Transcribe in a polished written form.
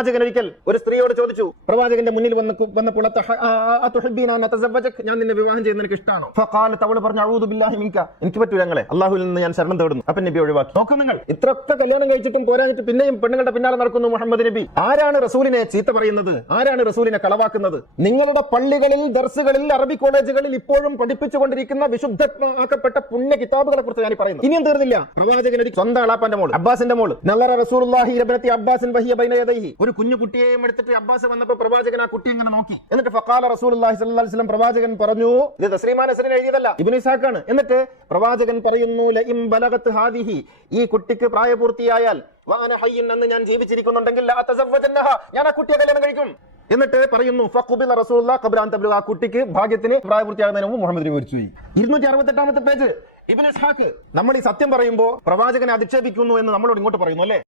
പ്രവാചകൻ ഒരിക്കൽ ഒരു സ്ത്രീയോട് ചോദിച്ചു, പ്രവാചകന്റെ മുന്നിൽ വന്നപ്പോൾ ഞാൻ നിന്നെ വിവാഹം ചെയ്യുന്ന എനിക്ക് ഇഷ്ടമാണോ? ഫഖാലത്ത്, അവൾ പറഞ്ഞു, അഊദു ബില്ലാഹി മിൻക, എനിക്ക് പറ്റൂല ഞങ്ങളെ, അല്ലാഹുവിൽ നിന്ന് ഞാൻ ശരണം തേടുന്നു. അപ്പൊ നബി ഒഴിവാക്കി. നോക്കൂ നിങ്ങൾ, ഇത്രയൊക്കെ കല്യാണം കഴിച്ചിട്ടും പോരാഞ്ഞിട്ട് പിന്നെയും പെണ്ണുങ്ങളുടെ പിന്നാലെ നടക്കുന്നു മുഹമ്മദ് നബി. ആരാണ് റസൂലിനെ ചീത്ത പറയുന്നത്? ആരാണ് റസൂലിനെ കളവാക്കുന്നത്? നിങ്ങളുടെ പള്ളികളിൽ, ദർസുകളിൽ, അറബി കോളേജുകളിൽ ഇപ്പോഴും പഠിപ്പിച്ചുകൊണ്ടിരിക്കുന്ന വിശുദ്ധമാക്കപ്പെട്ട പുണ്യ കിതാബുകളെ കുറിച്ച് ഞാൻ പറയുന്നു. ഇനിയും തീർന്നില്ല. പ്രവാചകൻ ഒരു സ്വന്തം അളാപ്പാന്റെ മോള്, അബ്ബാസിന്റെ മോള്, നളറ റസൂലുള്ളാഹി ഇബ്നതി അബ്ബാസിൻ വഹിയ ബൈന യദൈഹി, ഒരു കുഞ്ഞു കുട്ടിയെയും എടുത്തിട്ട് അബ്ബാസ് വന്നപ്പോൾ പ്രവാചകൻ ആ കുട്ടി ഇങ്ങനെ നോക്കി. എന്നിട്ട് ഫഖാല റസൂലുള്ളാഹി സ്വല്ലല്ലാഹു അലൈഹി വസല്ലം, പ്രവാചകൻ പറഞ്ഞു, ഇത് തസ്രീമാ നസ്റിൻ എഴുതിയതല്ല, ഇബ്നു ഇസാഖാണ്. എന്നിട്ട് പ്രവാചകൻ പറയുന്നു, ലഇം ബലഗത് ഹാദിഹി, ഈ കുട്ടിക്ക് പ്രായപൂർത്തിയായാൽ, വഅന ഹയ്യൻ, അന്ന് ഞാൻ ജീവിച്ചിരിക്കുന്നുണ്ടെങ്കിൽ, ലാ തസവ്വജന്നഹ, ഞാൻ ആ കുട്ടിയെ കല്യാണം കഴിക്കും. എന്നിട്ട് പറയുന്നു, ഫഖുബില റസൂലുള്ളാഹി ഖബ്ല അൻ തബ്ലുഗ, ആ കുട്ടിക്ക് ഭാഗ്യത്തിന് പ്രായപൂർത്തിയാകുന്നതിന് മുമ്പ് മുഹമ്മദ് നബി മരിച്ചുപോയി. 268 പേജ് ഇബ്നു ഇസ്ഹാഖ്. നമ്മൾ ഈ സത്യം പറയുമ്പോൾ പ്രവാചകനെ അധിക്ഷേപിക്കുന്നു എന്ന് നമ്മളോട് ഇങ്ങോട്ട് പറയുന്നു അല്ലേ?